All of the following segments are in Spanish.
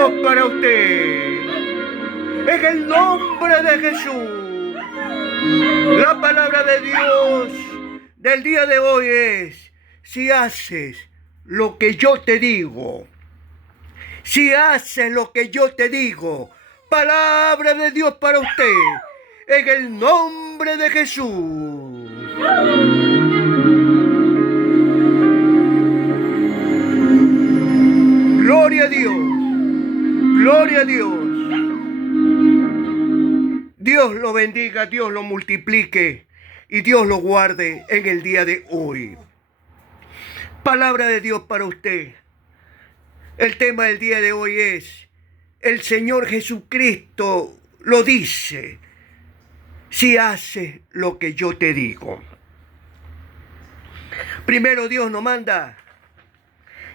Dios para usted. En el nombre de Jesús. La palabra de Dios del día de hoy es: si haces lo que yo te digo, si haces lo que yo te digo, palabra de Dios para usted, en el nombre de Jesús. Gloria a Dios, gloria a Dios. Dios lo bendiga, Dios lo multiplique y Dios lo guarde en el día de hoy. Palabra de Dios para usted. El tema del día de hoy es: el Señor Jesucristo lo dice, si haces lo que yo te digo. Primero Dios nos manda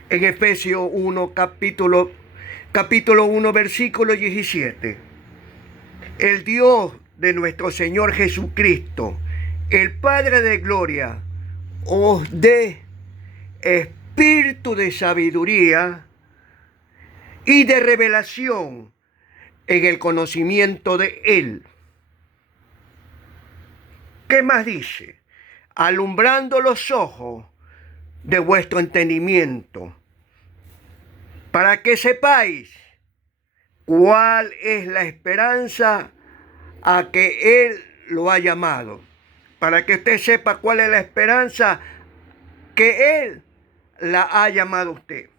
en Efesios 1, capítulo 1, versículo 17. El Dios de nuestro Señor Jesucristo, el Padre de gloria, os dé espíritu de sabiduría y de revelación en el conocimiento de Él. ¿Qué más dice? Alumbrando los ojos de vuestro entendimiento, para que sepáis cuál es la esperanza a que Él lo ha llamado. Para que usted sepa cuál es la esperanza que Él la ha llamado a usted.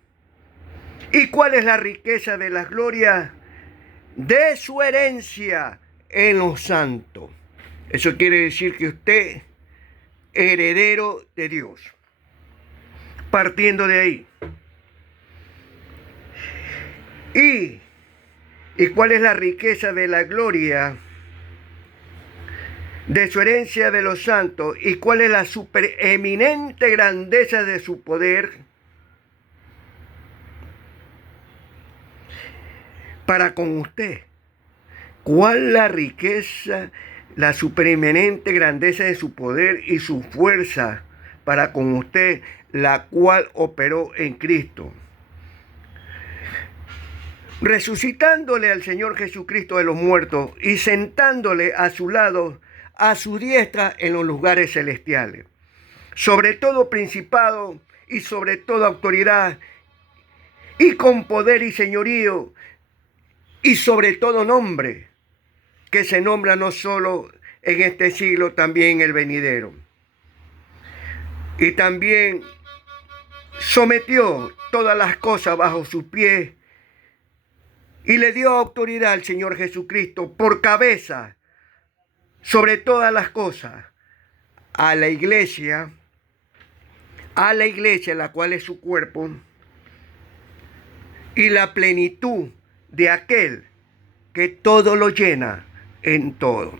¿Y cuál es la riqueza de las glorias de su herencia en los santos? Eso quiere decir que usted es heredero de Dios. Partiendo de ahí. ¿Y cuál es la riqueza de la gloria de su herencia de los santos? ¿Y cuál es la supereminente grandeza de su poder para con usted? ¿Cuál la riqueza, la supereminente grandeza de su poder y su fuerza para con usted, la cual operó en Cristo, resucitándole al Señor Jesucristo de los muertos y sentándole a su lado, a su diestra en los lugares celestiales, sobre todo principado y sobre toda autoridad, y con poder y señorío, y sobre todo nombre, que se nombra no solo en este siglo, también en el venidero. Y también sometió todas las cosas bajo sus pies, y le dio autoridad al Señor Jesucristo por cabeza sobre todas las cosas a la iglesia, la cual es su cuerpo, y la plenitud de aquel que todo lo llena en todo.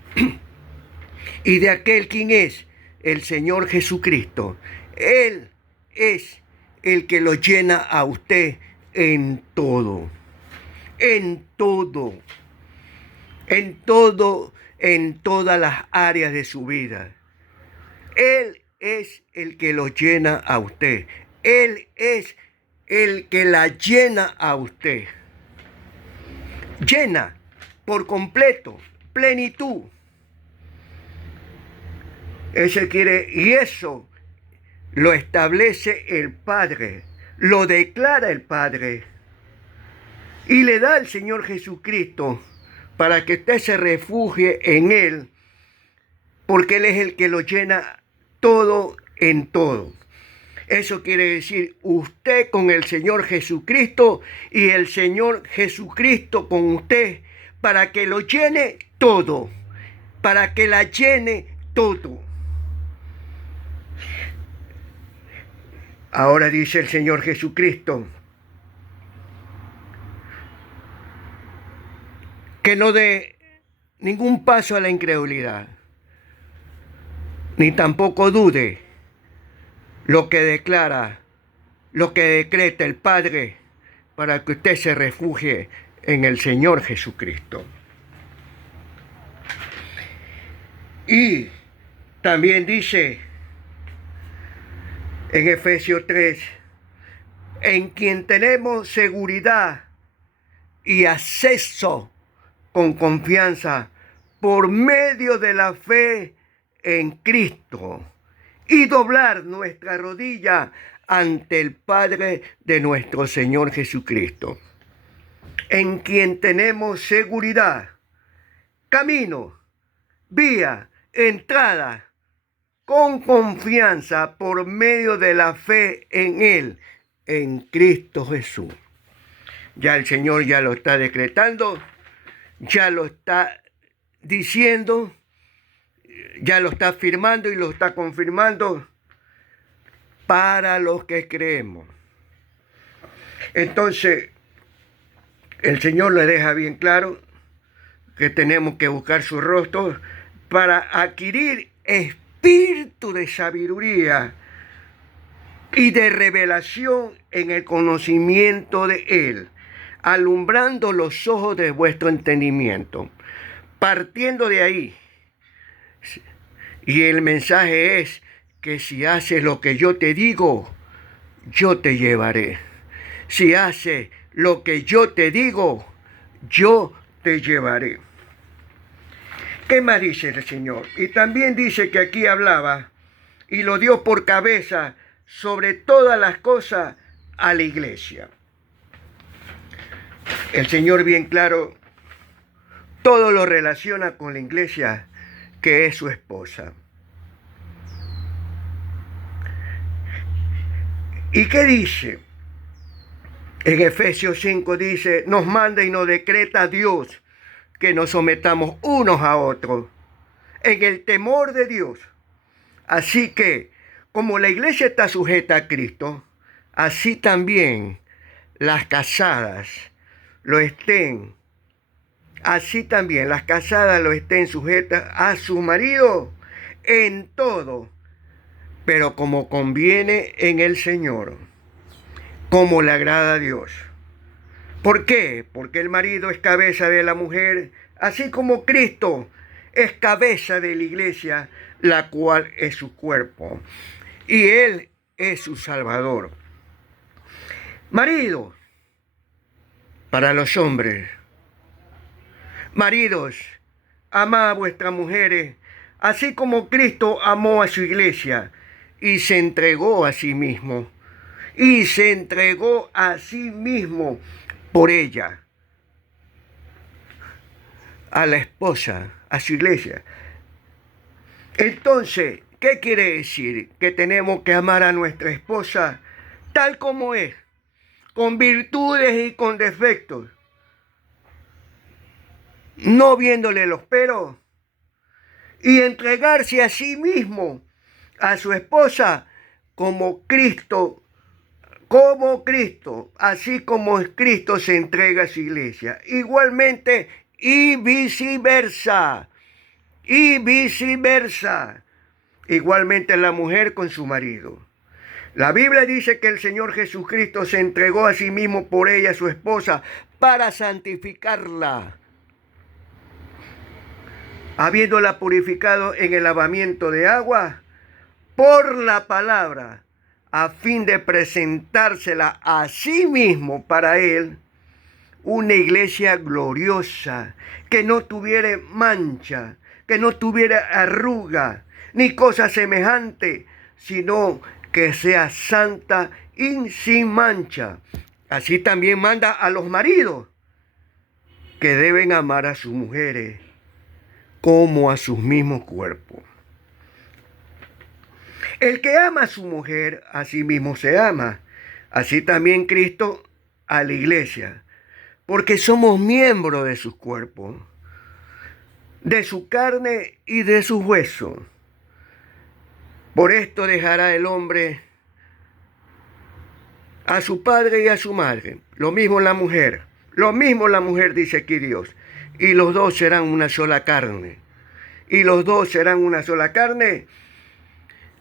Y de aquel, ¿quién es? El Señor Jesucristo. Él es el que lo llena a usted en todo. En todo, en todas las áreas de su vida. Él es el que lo llena a usted. Él es el que la llena a usted. Llena por completo, plenitud. Y eso lo establece el Padre, lo declara el Padre. Y le da al Señor Jesucristo para que usted se refugie en Él, porque Él es el que lo llena todo en todo. Eso quiere decir usted con el Señor Jesucristo y el Señor Jesucristo con usted, para que lo llene todo, para que la llene todo. Ahora dice el Señor Jesucristo que no dé ningún paso a la incredulidad, ni tampoco dude lo que declara, lo que decreta el Padre, para que usted se refugie en el Señor Jesucristo. Y también dice en Efesios 3, en quien tenemos seguridad y acceso con confianza por medio de la fe en Cristo y doblar nuestra rodilla ante el Padre de nuestro Señor Jesucristo, en quien tenemos seguridad, camino, vía, entrada, con confianza por medio de la fe en Él, en Cristo Jesús. Ya el Señor ya lo está decretando, ya lo está diciendo, ya lo está afirmando y lo está confirmando para los que creemos. Entonces, el Señor le deja bien claro que tenemos que buscar su rostro para adquirir espíritu de sabiduría y de revelación en el conocimiento de Él, alumbrando los ojos de vuestro entendimiento. Partiendo de ahí, y el mensaje es que si haces lo que yo te digo, yo te llevaré. Si haces lo que yo te digo, yo te llevaré. ¿Qué más dice el Señor? Y también dice que aquí hablaba y lo dio por cabeza sobre todas las cosas a la iglesia. El Señor bien claro todo lo relaciona con la iglesia, que es su esposa. ¿Y qué dice? En Efesios 5 dice, nos manda y nos decreta Dios que nos sometamos unos a otros en el temor de Dios. Así que, como la iglesia está sujeta a Cristo, así también las casadas lo estén. Así también las casadas lo estén sujetas a su marido en todo, pero como conviene en el Señor, como le agrada a Dios. ¿Por qué? Porque el marido es cabeza de la mujer, así como Cristo es cabeza de la iglesia, la cual es su cuerpo, y Él es su Salvador. Maridos, para los hombres, maridos, amad a vuestras mujeres, así como Cristo amó a su iglesia y se entregó a sí mismo. Y se entregó a sí mismo por ella, a la esposa, a su iglesia. Entonces, ¿qué quiere decir? Que tenemos que amar a nuestra esposa tal como es, con virtudes y con defectos, no viéndole los peros, y entregarse a sí mismo, a su esposa, como Cristo, así como Cristo se entrega a su iglesia. Igualmente, y viceversa. Igualmente la mujer con su marido. La Biblia dice que el Señor Jesucristo se entregó a sí mismo por ella, su esposa, para santificarla, habiéndola purificado en el lavamiento de agua por la palabra, a fin de presentársela a sí mismo para Él, una iglesia gloriosa, que no tuviera mancha, que no tuviera arruga, ni cosa semejante, sino que sea santa y sin mancha. Así también manda a los maridos, que deben amar a sus mujeres como a sus mismos cuerpos. El que ama a su mujer, a sí mismo se ama. Así también Cristo a la iglesia, porque somos miembros de sus cuerpos, de su carne y de sus huesos. Por esto dejará el hombre a su padre y a su madre. Lo mismo la mujer. Lo mismo la mujer, dice aquí Dios. Y los dos serán una sola carne. Y los dos serán una sola carne,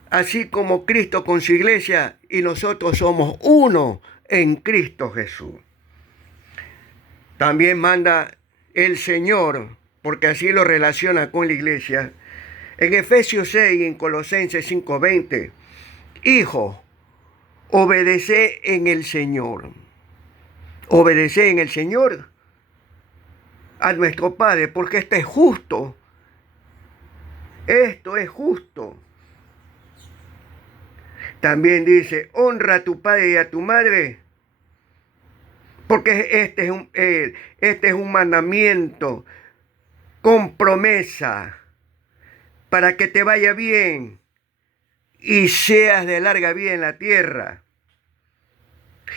así como Cristo con su iglesia, y nosotros somos uno en Cristo Jesús. También manda el Señor, porque así lo relaciona con la iglesia, en Efesios 6 y en Colosenses 5:20, hijo, obedece en el Señor. Obedece en el Señor a nuestro Padre, porque esto es justo. Esto es justo. También dice, honra a tu padre y a tu madre, porque este es un mandamiento con promesa para que te vaya bien y seas de larga vida en la tierra.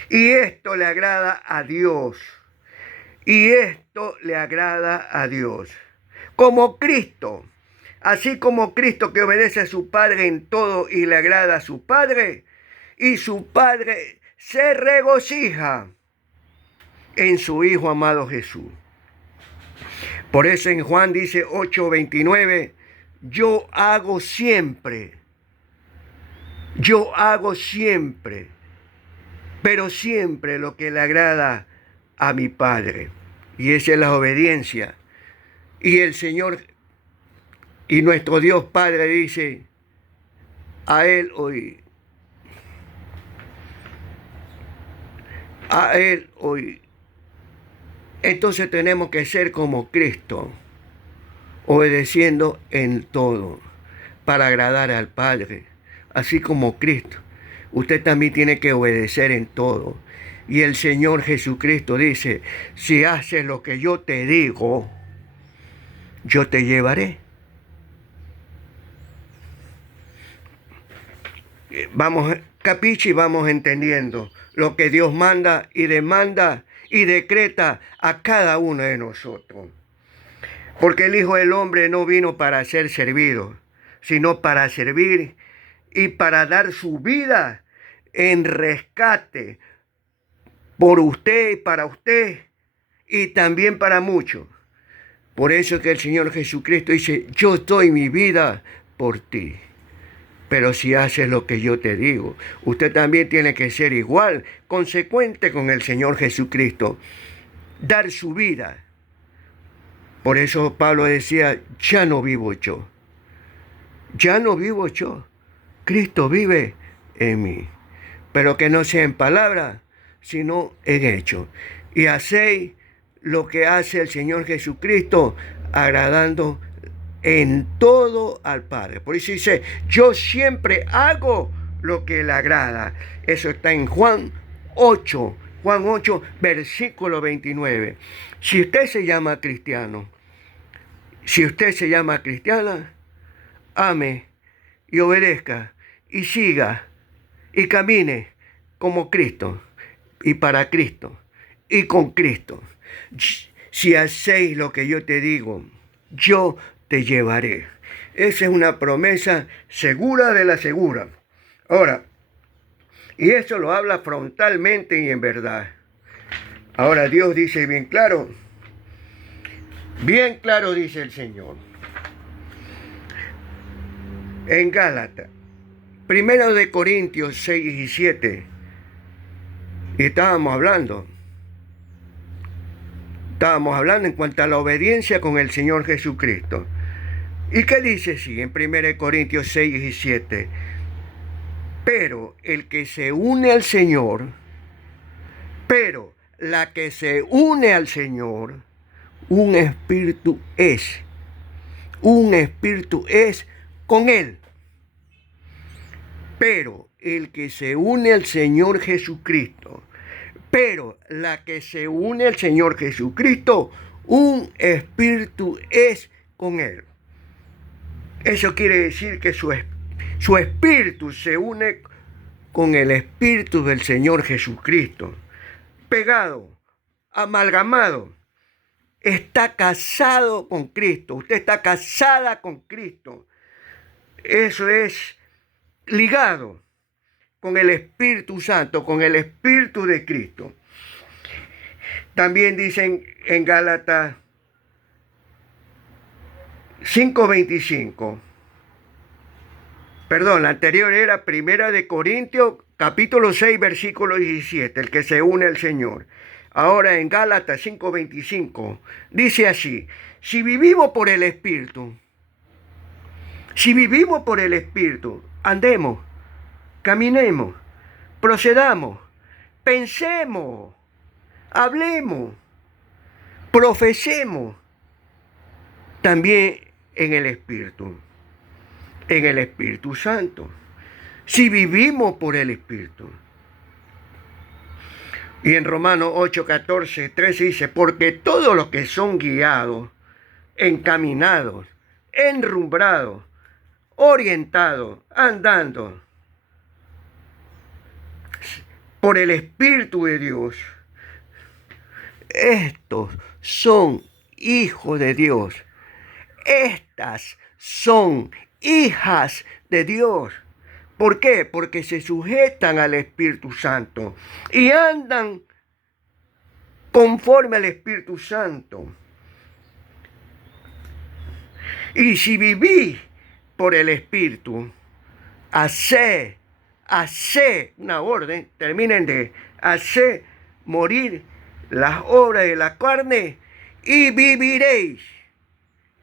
Y esto le agrada a Dios. Y esto le agrada a Dios. Como Cristo. Así como Cristo que obedece a su Padre en todo y le agrada a su Padre, y su Padre se regocija en su Hijo amado Jesús. Por eso en Juan dice 8:29, yo hago siempre, pero siempre lo que le agrada a mi Padre. Y esa es la obediencia. Y el Señor y nuestro Dios Padre dice, a Él oí. A Él oí. Entonces tenemos que ser como Cristo, obedeciendo en todo, para agradar al Padre, así como Cristo. Usted también tiene que obedecer en todo. Y el Señor Jesucristo dice, si haces lo que yo te digo, yo te llevaré. Vamos, capichi, vamos entendiendo lo que Dios manda y demanda y decreta a cada uno de nosotros. Porque el Hijo del Hombre no vino para ser servido, sino para servir y para dar su vida en rescate por usted y para usted y también para muchos. Por eso es que el Señor Jesucristo dice, yo doy mi vida por ti. Pero si haces lo que yo te digo, usted también tiene que ser igual, consecuente con el Señor Jesucristo, dar su vida. Por eso Pablo decía, ya no vivo yo, Cristo vive en mí. Pero que no sea en palabra, sino en hecho. Y hacéis lo que hace el Señor Jesucristo, agradando en todo al Padre. Por eso dice, yo siempre hago lo que le agrada. Eso está en Juan 8, versículo 29. Si usted se llama cristiano, si usted se llama cristiana, ame y obedezca y siga y camine como Cristo y para Cristo y con Cristo. Si hacéis lo que yo te digo, yo te llevaré. Esa es una promesa segura de la segura. Ahora, y eso lo habla frontalmente y en verdad. Ahora Dios dice bien claro dice el Señor. En Gálatas, 1 de Corintios 6 y 7, y estábamos hablando en cuanto a la obediencia con el Señor Jesucristo. ¿Y qué dice así en 1 Corintios 6 y 7? Pero el que se une al Señor, pero la que se une al Señor, un espíritu es con Él. Pero el que se une al Señor Jesucristo, pero la que se une al Señor Jesucristo, un espíritu es con Él. Eso quiere decir que su espíritu se une con el espíritu del Señor Jesucristo. Pegado, amalgamado. Está casado con Cristo. Usted está casada con Cristo. Eso es ligado con el Espíritu Santo, con el Espíritu de Cristo. También dicen en Gálatas 5:25. Perdón, la anterior era 1 de Corintios, capítulo 6, versículo 17, el que se une al Señor. Ahora en Gálatas 5:25 dice así, si vivimos por el Espíritu, andemos, caminemos, procedamos, pensemos, hablemos profesemos también en el Espíritu Santo, si vivimos por el Espíritu. Y en Romanos 8, 14, 13 dice, porque todos los que son guiados, encaminados, enrumbrados, orientados, andando por el Espíritu de Dios, estos son hijos de Dios. Estas son hijas de Dios. ¿Por qué? Porque se sujetan al Espíritu Santo y andan conforme al Espíritu Santo. Y si vivís por el Espíritu, hacé una orden, terminen de hacer morir las obras de la carne y viviréis.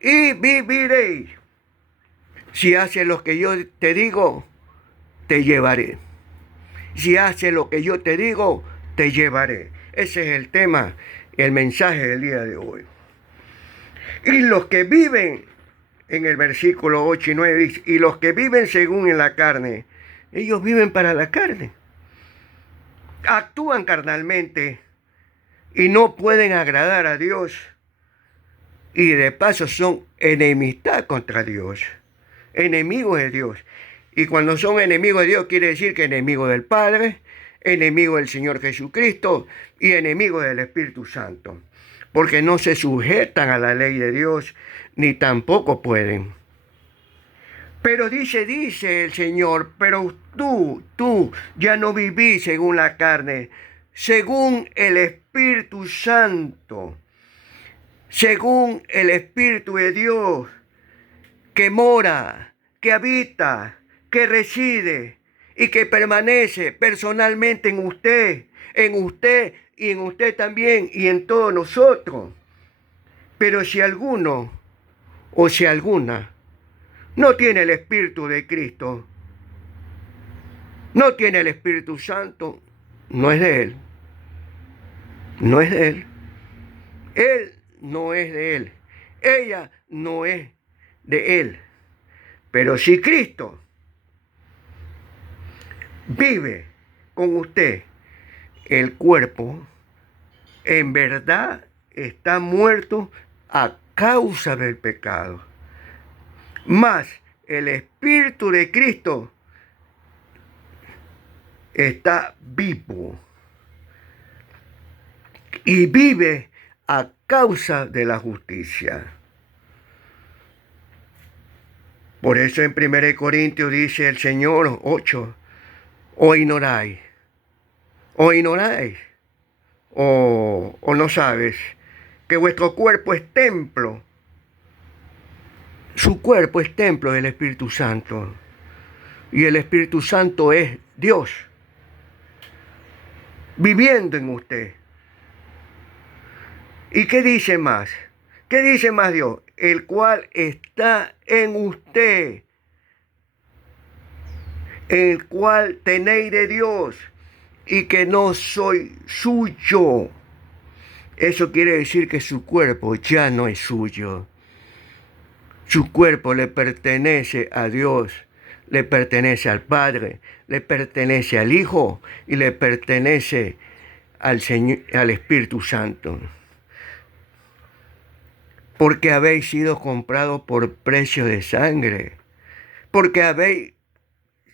Y viviréis. Si haces lo que yo te digo, te llevaré. Si haces lo que yo te digo, te llevaré. Ese es el tema, el mensaje del día de hoy. Y los que viven, en el versículo 8 y 9 dice, y los que viven según en la carne, ellos viven para la carne. Actúan carnalmente y no pueden agradar a Dios. Y de paso son enemistad contra Dios. Enemigos de Dios. Y cuando son enemigos de Dios quiere decir que enemigos del Padre, enemigos del Señor Jesucristo y enemigos del Espíritu Santo. Porque no se sujetan a la ley de Dios, ni tampoco pueden. Pero dice el Señor, pero tú ya no vivís según la carne, según el Espíritu Santo, según el Espíritu de Dios, que mora, que habita, que reside y que permanece personalmente en usted y en usted también y en todos nosotros. Pero si alguno o si alguna no tiene el Espíritu de Cristo, no tiene el Espíritu Santo, no es de Él. No es de Él. Él no es de Él. Ella no es de Él. Pero si Cristo vive con usted, el cuerpo en verdad está muerto a causa del pecado. Mas el Espíritu de Cristo está vivo y vive a causa de la justicia. Por eso en 1 Corintios dice el Señor 8, o ignoráis, o no sabes que vuestro cuerpo es templo. Su cuerpo es templo del Espíritu Santo. Y el Espíritu Santo es Dios viviendo en usted. ¿Y qué dice más? ¿Qué dice más Dios? El cual está en usted, el cual tenéis de Dios y que no soy suyo. Eso quiere decir que su cuerpo ya no es suyo. Su cuerpo le pertenece a Dios, le pertenece al Padre, le pertenece al Hijo y le pertenece al Señor, al Espíritu Santo. Porque habéis sido comprados por precio de sangre. Porque habéis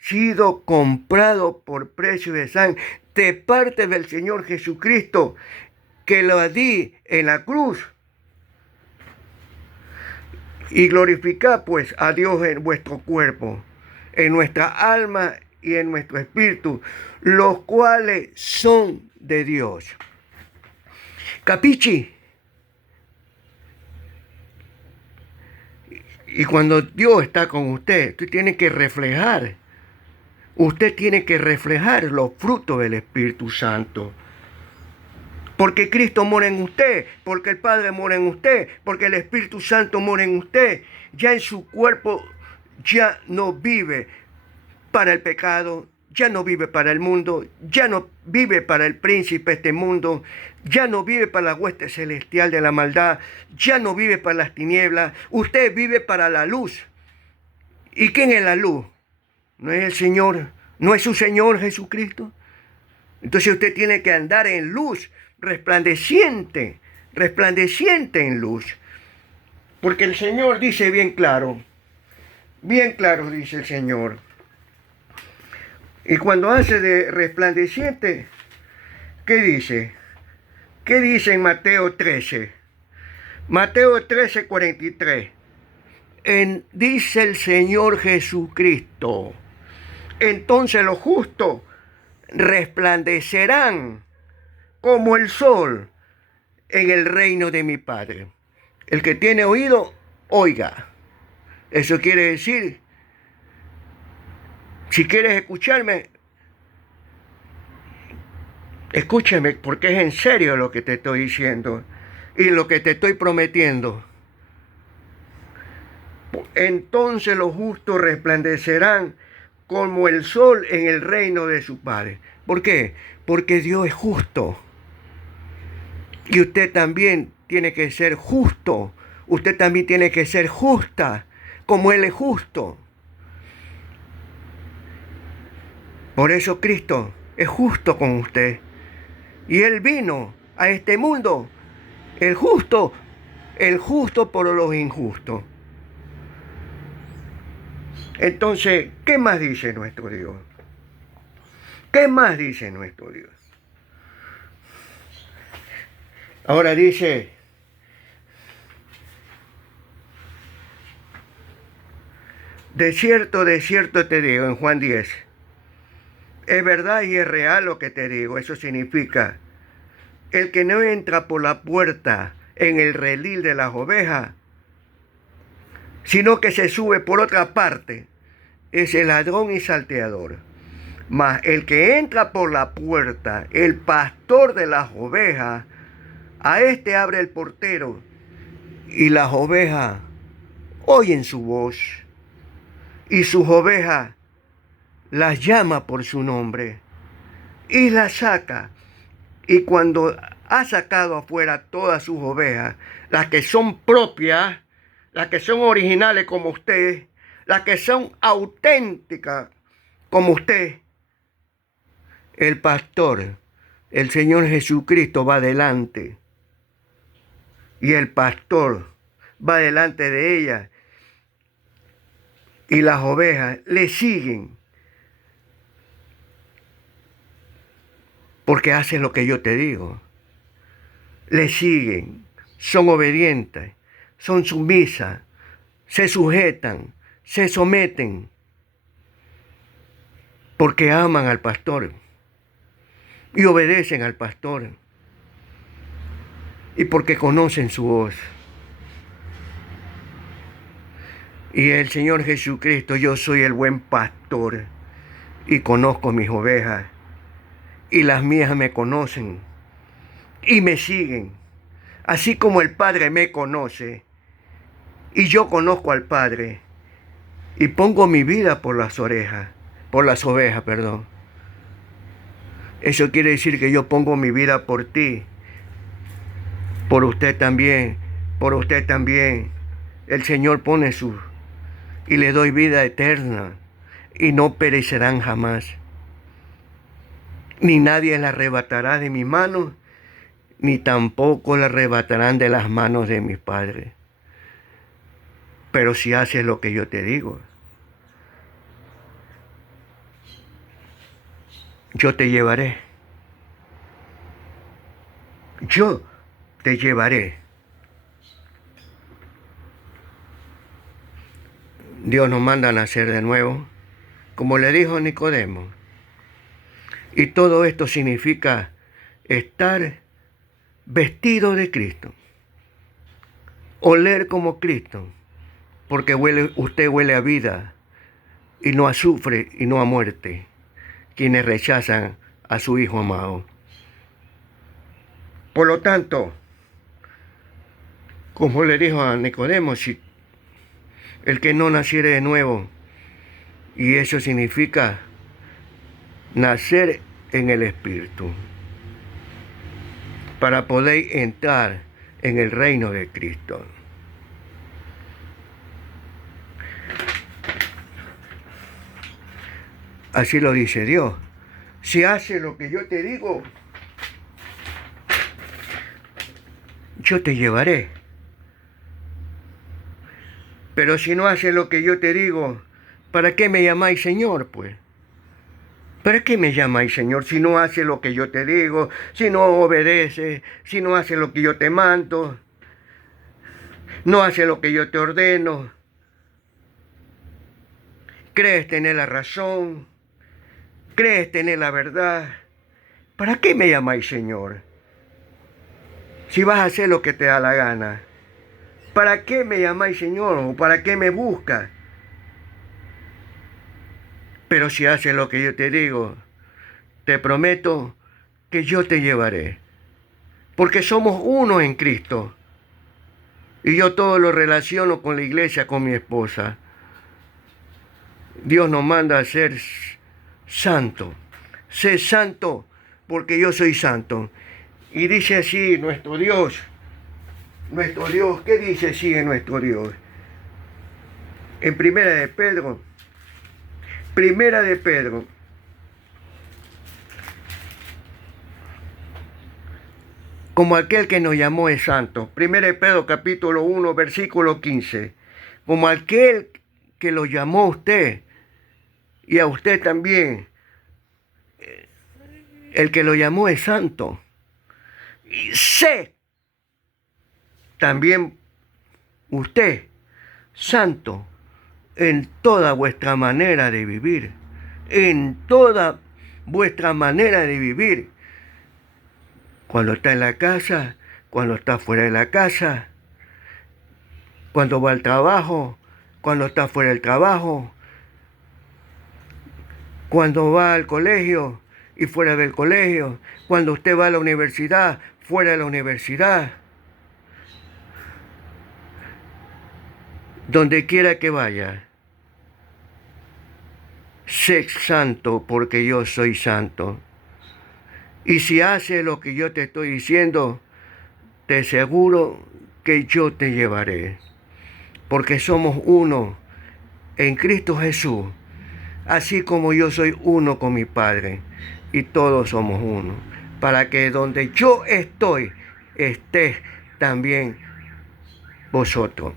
sido comprados por precio de sangre de parte del Señor Jesucristo, que lo di en la cruz. Y glorificad pues a Dios en vuestro cuerpo, en nuestra alma y en nuestro espíritu, los cuales son de Dios. ¿Capichi? Y cuando Dios está con usted tiene que reflejar. Usted tiene que reflejar los frutos del Espíritu Santo. Porque Cristo mora en usted, porque el Padre mora en usted, porque el Espíritu Santo mora en usted. Ya en su cuerpo ya no vive para el pecado, ya no vive para el mundo, ya no vive para el príncipe de este mundo, ya no vive para la hueste celestial de la maldad, ya no vive para las tinieblas, usted vive para la luz. ¿Y quién es la luz? ¿No es el Señor? ¿No es su Señor Jesucristo? Entonces usted tiene que andar en luz, resplandeciente, resplandeciente en luz. Porque el Señor dice bien claro dice el Señor. Y cuando hace de resplandeciente, ¿qué dice? ¿Qué dice en Mateo 13? Mateo 13, 43. Dice el Señor Jesucristo, entonces los justos resplandecerán como el sol en el reino de mi Padre. El que tiene oído, oiga. Eso quiere decir, si quieres escucharme, escúchame, porque es en serio lo que te estoy diciendo y lo que te estoy prometiendo. Entonces los justos resplandecerán como el sol en el reino de su Padre. ¿Por qué? Porque Dios es justo. Y usted también tiene que ser justo. Usted también tiene que ser justa, como Él es justo. Por eso Cristo es justo con usted. Y Él vino a este mundo, el justo por los injustos. Entonces, ¿qué más dice nuestro Dios? ¿Qué más dice nuestro Dios? Ahora dice, de cierto te digo, en Juan 10, es verdad y es real lo que te digo. Eso significa, el que no entra por la puerta en el redil de las ovejas, sino que se sube por otra parte, es el ladrón y salteador. Mas el que entra por la puerta, el pastor de las ovejas, a este abre el portero, y las ovejas oyen su voz, y sus ovejas las llama por su nombre, y las saca. Y cuando ha sacado afuera todas sus ovejas, las que son propias, las que son originales como usted, las que son auténticas como usted, el pastor, el Señor Jesucristo va adelante. Y el pastor va delante de ella. Y las ovejas le siguen. Porque hace lo que yo te digo. Le siguen. Son obedientes. Son sumisas. Se sujetan. Se someten. Porque aman al pastor. Y obedecen al pastor. Y porque conocen su voz. Y el Señor Jesucristo, yo soy el buen pastor y conozco mis ovejas y las mías me conocen y me siguen, así como el Padre me conoce y yo conozco al Padre y pongo mi vida por las ovejas, perdón. Eso quiere decir que yo pongo mi vida por ti, por usted también, por usted también. El Señor pone su y le doy vida eterna, y no perecerán jamás. Ni nadie la arrebatará de mis manos, ni tampoco la arrebatarán de las manos de mis padres. Pero si haces lo que yo te digo, yo te llevaré. Yo te llevaré. Dios nos manda a nacer de nuevo, como le dijo a Nicodemo. Y todo esto significa estar vestido de Cristo, oler como Cristo, porque usted huele a vida y no a azufre y no a muerte, quienes rechazan a su Hijo amado. Por lo tanto, como le dijo a Nicodemo, si el que no naciere de nuevo, y eso significa nacer en el Espíritu, para poder entrar en el reino de Cristo. Así lo dice Dios. Si haces lo que yo te digo, yo te llevaré. Pero si no haces lo que yo te digo, ¿para qué me llamáis Señor, pues? ¿Para qué me llamáis Señor si no haces lo que yo te digo, si no obedeces, si no haces lo que yo te mando, no haces lo que yo te ordeno? ¿Crees tener la razón? ¿Crees tener la verdad? ¿Para qué me llamáis Señor? Si vas a hacer lo que te da la gana. ¿Para qué me llamáis Señor? ¿O para qué me buscas? Pero si haces lo que yo te digo, te prometo que yo te llevaré. Porque somos uno en Cristo. Y yo todo lo relaciono con la iglesia, con mi esposa. Dios nos manda a ser santo. Sé santo porque yo soy santo. Y dice así nuestro Dios. Nuestro Dios, ¿qué dice así en nuestro Dios? En Primera de Pedro, como aquel que nos llamó es santo. Primera de Pedro capítulo 1, versículo 15. Como aquel que lo llamó a usted y a usted también. El que lo llamó es santo. Y sé también usted santo en toda vuestra manera de vivir. En toda vuestra manera de vivir. Cuando está en la casa, cuando está fuera de la casa, cuando va al trabajo, cuando está fuera del trabajo, cuando va al colegio y fuera del colegio, cuando usted va a la universidad, fuera de la universidad, donde quiera que vaya. Sé santo porque yo soy santo. Y si haces lo que yo te estoy diciendo, te aseguro que yo te llevaré. Porque somos uno en Cristo Jesús, así como yo soy uno con mi Padre. Y todos somos uno. Para que donde yo estoy, estés también vosotros.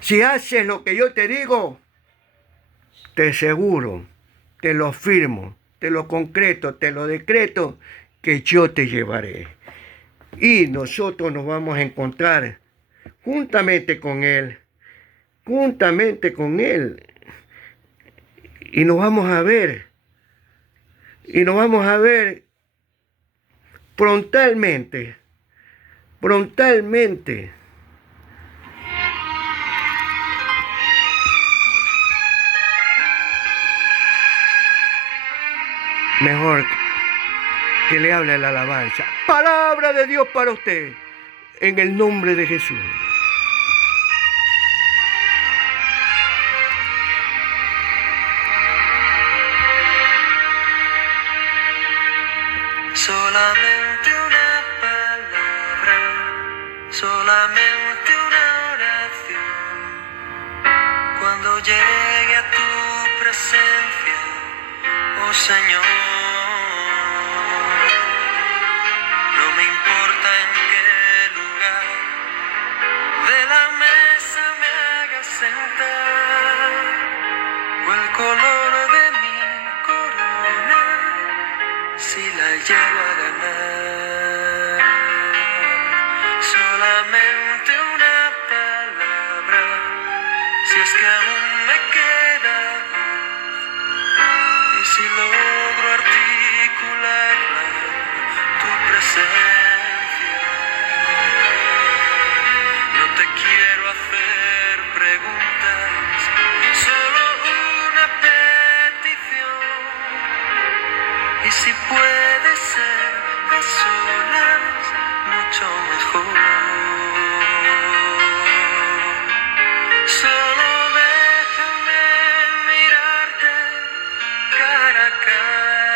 Si haces lo que yo te digo, te aseguro, te lo firmo, te lo concreto, te lo decreto, que yo te llevaré. Y nosotros nos vamos a encontrar juntamente con Él, y nos vamos a ver, frontalmente. Mejor que le hable la alabanza. Palabra de Dios para usted, en el nombre de Jesús. Solamente una palabra, solamente una oración. Cuando llegue a tu presencia, oh Señor, no me importa en qué lugar de la mesa me hagas sentar, o el color de mi corona, si la llego a ganar. Solamente una palabra, si es que aún me queda voz, y si logro articularla, tu presencia. No te quiero hacer preguntas, solo una petición. Y si puede ser a solas, mucho mejor. Solo déjame mirarte cara a cara.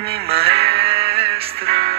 mi maestro.